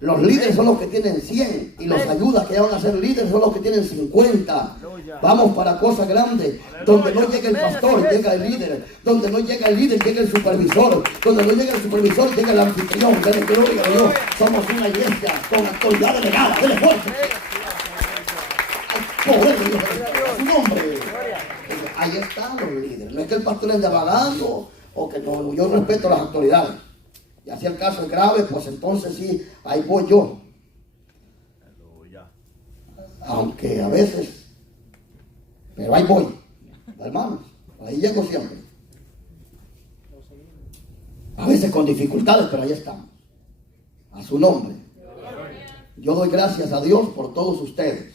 Los líderes son los que tienen 100, y los ayudas que ya van a ser líderes son los que tienen 50. Vamos para cosas grandes. Donde no llega el pastor, llega el líder. Donde no llega el líder, llega el supervisor. Donde no llega el supervisor, llega el anfitrión. Dele gloria a Dios. Somos una iglesia con autoridad delegada. Dele fuerte. Poder de Dios, su nombre. Ahí están los líderes. No es que el pastor ande vagando, o que no, yo respeto las autoridades. Y así el caso es grave, pues entonces sí, ahí voy yo. Aunque a veces, pero ahí voy, hermanos, ahí llego siempre. A veces con dificultades, pero ahí estamos. A su nombre. Yo doy gracias a Dios por todos ustedes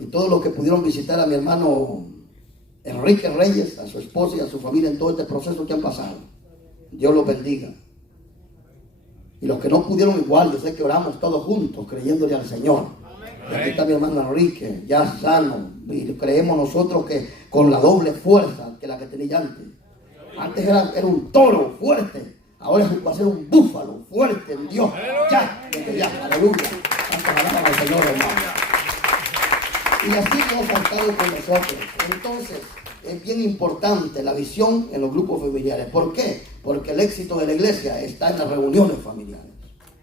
y todos los que pudieron visitar a mi hermano Enrique Reyes, a su esposa y a su familia en todo este proceso que han pasado. Dios los bendiga. Y los que no pudieron igual, yo sé que oramos todos juntos creyéndole al Señor. Y aquí está mi hermano Enrique, ya sano. Y creemos nosotros que con la doble fuerza que la que tenía antes. Antes era un toro fuerte, ahora va a ser un búfalo fuerte en Dios. Ya, aleluya. Alaban al Señor, hermano. Y así Dios ha estado con nosotros. Entonces, es bien importante la visión en los grupos familiares. ¿Por qué? Porque el éxito de la iglesia está en las reuniones familiares.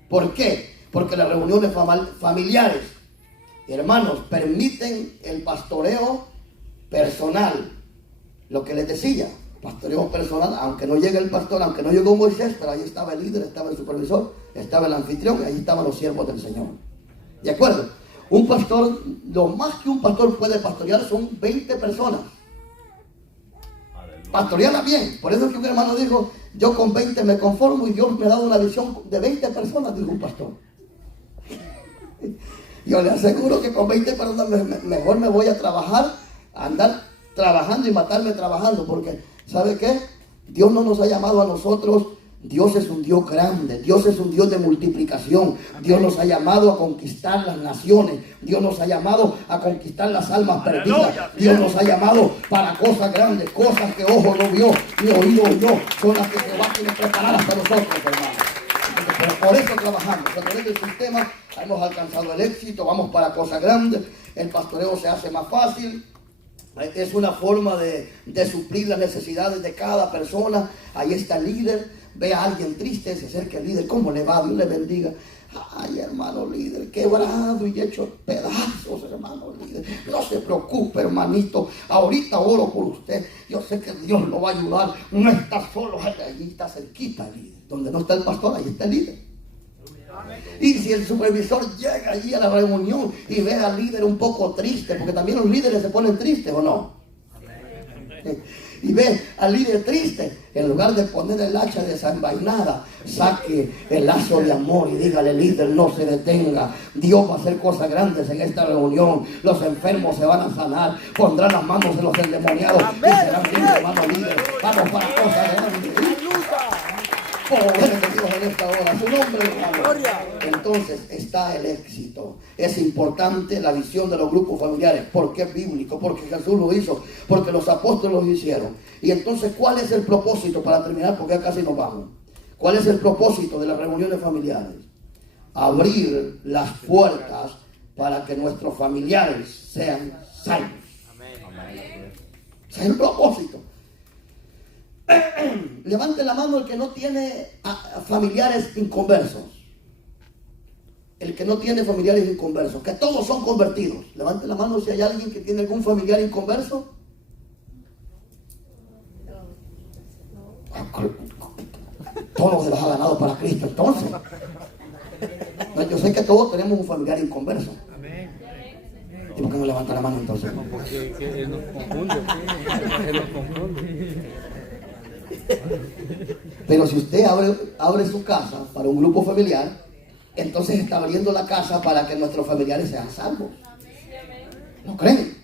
¿Por qué? Porque las reuniones familiares, hermanos, permiten el pastoreo personal. Lo que les decía, pastoreo personal, aunque no llegue el pastor, aunque no llegó Moisés, pero ahí estaba el líder, estaba el supervisor, estaba el anfitrión, y ahí estaban los siervos del Señor. ¿De acuerdo? Un pastor, lo más que un pastor puede pastorear son 20 personas. Pastorearla bien. Por eso es que un hermano dijo, yo con 20 me conformo, y Dios me ha dado una visión de 20 personas, dijo un pastor. Yo le aseguro que con 20 personas mejor me voy a trabajar, a andar trabajando y matarme trabajando, porque ¿sabe qué? Dios no nos ha llamado a nosotros. Dios es un Dios grande, Dios es un Dios de multiplicación. Dios nos ha llamado a conquistar las naciones, Dios nos ha llamado a conquistar las almas perdidas. Dios nos ha llamado para cosas grandes, cosas que ojo no vio, ni oído oyó, son las que se van a tener preparadas para nosotros, hermanos. Pero por eso trabajamos, a través del sistema hemos alcanzado el éxito, vamos para cosas grandes, el pastoreo se hace más fácil. Es una forma de suplir las necesidades de cada persona. Ahí está el líder. Ve a alguien triste, se acerca al líder. ¿Cómo le va? Dios le bendiga. Ay, hermano líder, quebrado y hecho pedazos, hermano líder. No se preocupe, hermanito. Ahorita oro por usted. Yo sé que Dios lo va a ayudar. No está solo. Allí está cerquita el líder. Donde no está el pastor, ahí está el líder. Y si el supervisor llega allí a la reunión y ve al líder un poco triste, porque también los líderes se ponen tristes, ¿o no? Y ve al líder triste, en lugar de poner el hacha desenvainada, saque el lazo de amor y dígale, líder, no se detenga. Dios va a hacer cosas grandes en esta reunión. Los enfermos se van a sanar, pondrán las manos en los endemoniados y serán libres, hermano líder. Vamos para cosas grandes. Poder de Dios en esta hora, su nombre, hermano. Entonces está el éxito. Es importante la visión de los grupos familiares. Porque es bíblico, porque Jesús lo hizo, porque los apóstoles lo hicieron. Y entonces, ¿cuál es el propósito? Para terminar, porque ya casi nos vamos. ¿Cuál es el propósito de las reuniones familiares? Abrir las puertas para que nuestros familiares sean salvos. es el propósito. Levante la mano el que no tiene familiares inconversos. El que no tiene familiares inconversos, que todos son convertidos. Levante la mano si hay alguien que tiene algún familiar inconverso. Todos se los ha ganado para Cristo entonces. No, yo sé que todos tenemos un familiar inconverso. ¿Y por qué no levanta la mano entonces? Porque él nos confunde. Él nos confunde. Pero si usted abre su casa para un grupo familiar, entonces está abriendo la casa para que nuestros familiares sean salvos. ¿No creen?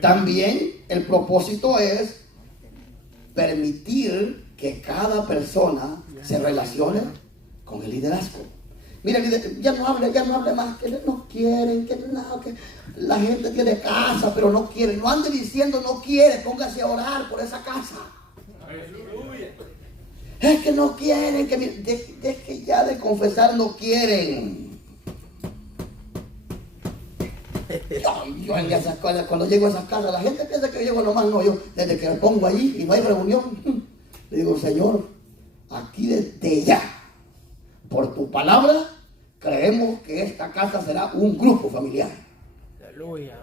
También el propósito es permitir que cada persona se relacione con el liderazgo. Mira, ya no hable más, que no quieren, que la gente tiene casa, pero no quiere. No ande diciendo no quiere, póngase a orar por esa casa. Es que no quieren, es que ya de confesar no quieren. Yo en esas cosas, cuando llego a esas casas, la gente piensa que yo llego nomás, no, yo desde que me pongo allí y no hay reunión, le digo, Señor, aquí desde ya, por tu palabra, creemos que esta casa será un grupo familiar. Aleluya.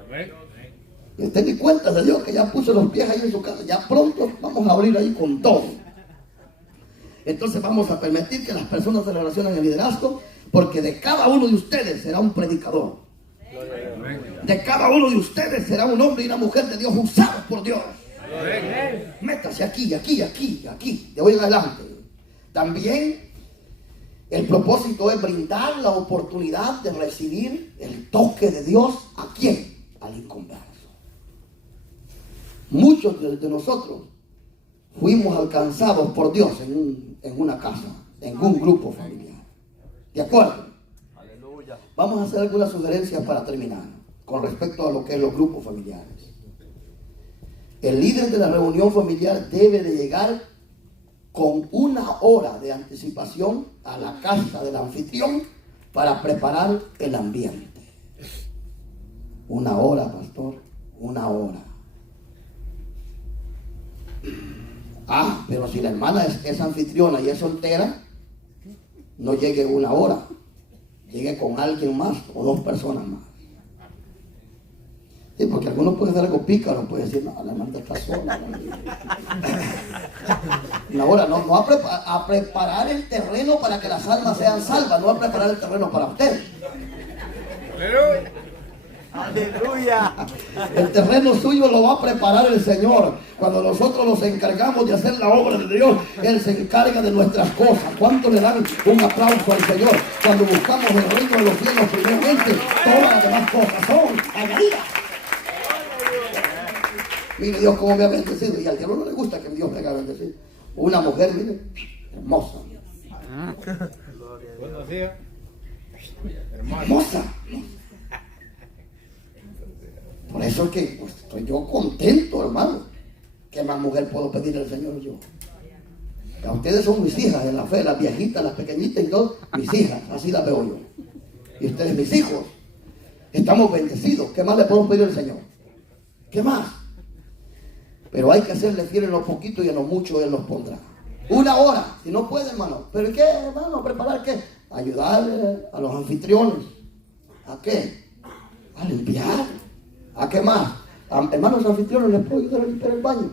Y usted ni cuenta de Dios que ya puso los pies ahí en su casa, ya pronto vamos a abrir ahí con todo. Entonces vamos a permitir que las personas se relacionen en el liderazgo, porque de cada uno de ustedes será un predicador. De cada uno de ustedes será un hombre y una mujer de Dios usados por Dios. Métase aquí, de hoy en adelante. También el propósito es brindar la oportunidad de recibir el toque de Dios. ¿A quién? Al inconverso. Muchos de nosotros fuimos alcanzados por Dios en una casa, en un grupo familiar. ¿De acuerdo? Aleluya. Vamos a hacer algunas sugerencias para terminar con respecto a lo que es los grupos familiares. El líder de la reunión familiar debe de llegar con 1 hora de anticipación a la casa del anfitrión para preparar el ambiente. 1 hora, pastor, 1 hora. Pero si la hermana es anfitriona y es soltera, no llegue 1 hora, llegue con alguien más o 2 personas más. Sí, porque algunos pueden hacer algo pícaro, pueden decir, no, la hermana está sola. 1 hora, no a preparar el terreno para que las almas sean salvas, no a preparar el terreno para usted. Aleluya. El terreno suyo lo va a preparar el Señor. Cuando nosotros nos encargamos de hacer la obra de Dios, Él se encarga de nuestras cosas. ¿Cuánto le dan un aplauso al Señor? Cuando buscamos el reino de los cielos primeramente, todas las demás cosas son añadidas. Mire Dios cómo me ha bendecido. Y al diablo no le gusta que Dios me haga bendecido. Una mujer, mire, hermosa. Buenos días. Hermosa. Por eso es que pues, estoy yo contento, hermano. ¿Qué más mujer puedo pedirle al Señor yo? Ya ustedes son mis hijas en la fe, las viejitas, las pequeñitas y todo, mis hijas, así las veo yo. Y ustedes mis hijos. Estamos bendecidos. ¿Qué más le podemos pedir al Señor? ¿Qué más? Pero hay que hacerle fiel en lo poquito y en lo mucho Él nos pondrá. 1 hora, si no puede, hermano. ¿Pero qué, hermano? ¿Preparar qué? Ayudarle a los anfitriones. ¿A qué? A limpiar. ¿A qué más? Hermanos anfitriones, ¿les puedo ayudar a limpiar el baño?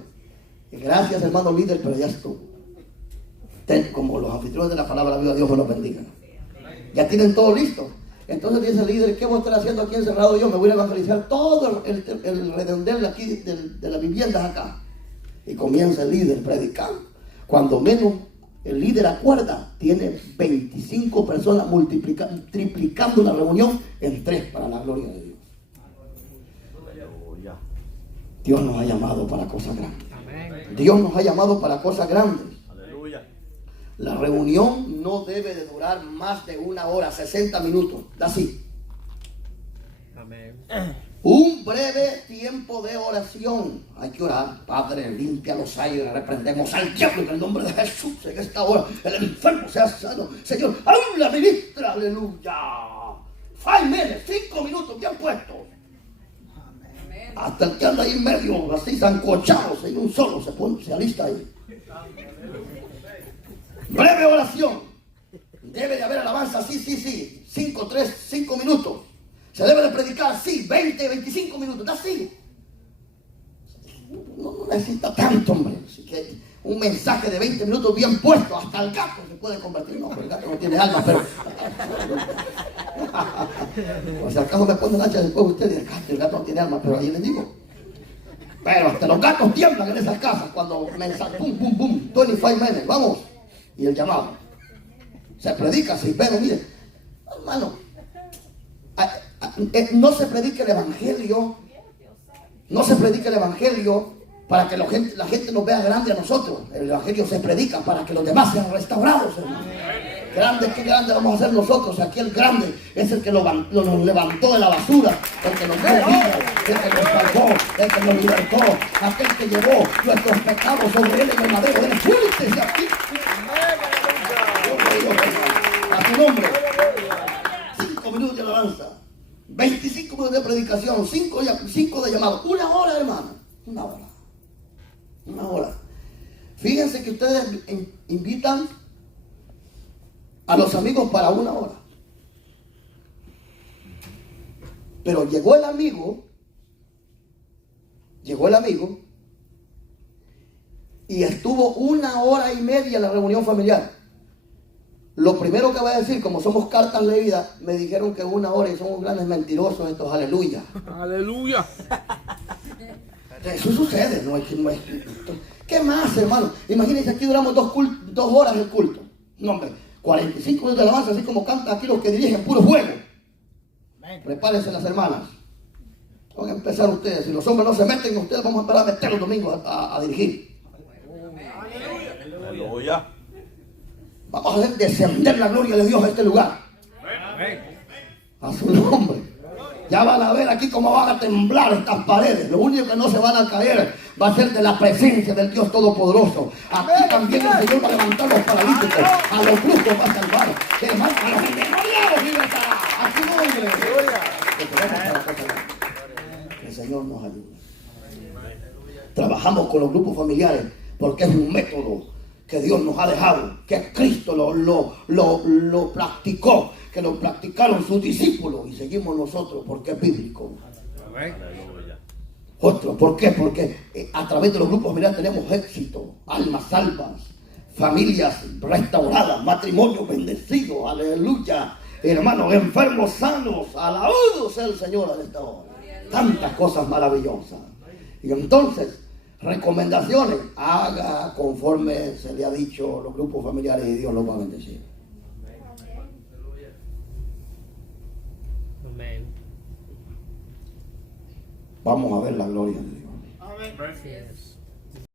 Y gracias, hermano líder, pero ya estuvo. Como los anfitriones de la palabra de Dios, Dios me los bendiga. Ya tienen todo listo. Entonces dice el líder, ¿qué voy a estar haciendo aquí encerrado yo? Me voy a evangelizar todo el redondel de aquí, de las viviendas acá. Y comienza el líder predicando. Cuando menos el líder acuerda, tiene 25 personas triplicando la reunión en 3 para la gloria de Dios. Dios nos ha llamado para cosas grandes. Dios nos ha llamado para cosas grandes. La reunión no debe de durar más de 1 hora, 60 minutos. Así. Amén. Un breve tiempo de oración. Hay que orar. Padre, limpia los aires. Reprendemos al diablo en el nombre de Jesús en esta hora. El enfermo sea sano. Señor, habla, ministra. Aleluya. 5 minutos, 5 minutos bien puestos. Hasta el que anda ahí en medio, así zancochados en un solo, se alista ahí. Breve oración. Debe de haber alabanza, sí. 5 minutos. Se debe de predicar, sí, 20, 25 minutos, así. No necesita tanto, hombre. Así que un mensaje de 20 minutos bien puesto, hasta el gato se puede convertir. No, pero el gato no tiene alma, pero... O sea, acaso me ponen hacha después ustedes, el gato no tiene alma, pero ahí les digo. Pero hasta los gatos tiemblan en esas casas cuando mensaje, pum, 25 minutes, vamos. Y el llamado. Se predica, si ven, miren, hermano, no se predica el evangelio. No se predica el evangelio para que la gente nos vea grande a nosotros. El evangelio se predica para que los demás sean restaurados, hermano. Grande, qué grande vamos a ser nosotros. Aquí el grande es el que nos levantó de la basura, el que nos dio vida, el que nos salvó, el que nos libertó, aquel que llevó nuestros pecados sobre él en el madero. Él fuerte aquí. A su nombre. 5 minutos de alabanza, 25 minutos de predicación, 5 de llamado, 1 hora, hermano. 1 hora. Fíjense que ustedes invitan a los amigos para 1 hora. Pero llegó el amigo y estuvo 1 hora y media en la reunión familiar. Lo primero que voy a decir, como somos cartas leídas, me dijeron que 1 hora y somos grandes mentirosos estos, aleluya. Aleluya. Eso sucede, no es. ¿Qué más, hermano? Imagínense, aquí duramos 2 horas el culto. No, hombre, 45 minutos de alabanza, así como cantan aquí los que dirigen, puro fuego. Prepárense las hermanas. Van a empezar ustedes. Si los hombres no se meten, ustedes vamos a empezar a meter los domingos a dirigir. Aleluya. Vamos a hacer descender la gloria de Dios a este lugar. A su nombre. Ya van a ver aquí cómo van a temblar estas paredes. Lo único que no se van a caer va a ser de la presencia del Dios Todopoderoso. Aquí también el Señor va a levantar a los paralíticos, a los brujos va a salvar, a los endemoniados libertará. A su nombre. Que el Señor nos ayude. Trabajamos con los grupos familiares porque es un método que Dios nos ha dejado, que Cristo lo practicó, que lo practicaron sus discípulos y seguimos nosotros porque es bíblico. Otro, ¿por qué? Porque a través de los grupos familiares tenemos éxito, almas salvas, familias restauradas, matrimonios bendecidos, aleluya, hermanos, enfermos sanos, alabado sea el Señor a esta hora. Tantas cosas maravillosas. Y entonces, recomendaciones, haga conforme se le ha dicho los grupos familiares y Dios los va a bendecir. Amén. Vamos a ver la gloria de Dios. Amén.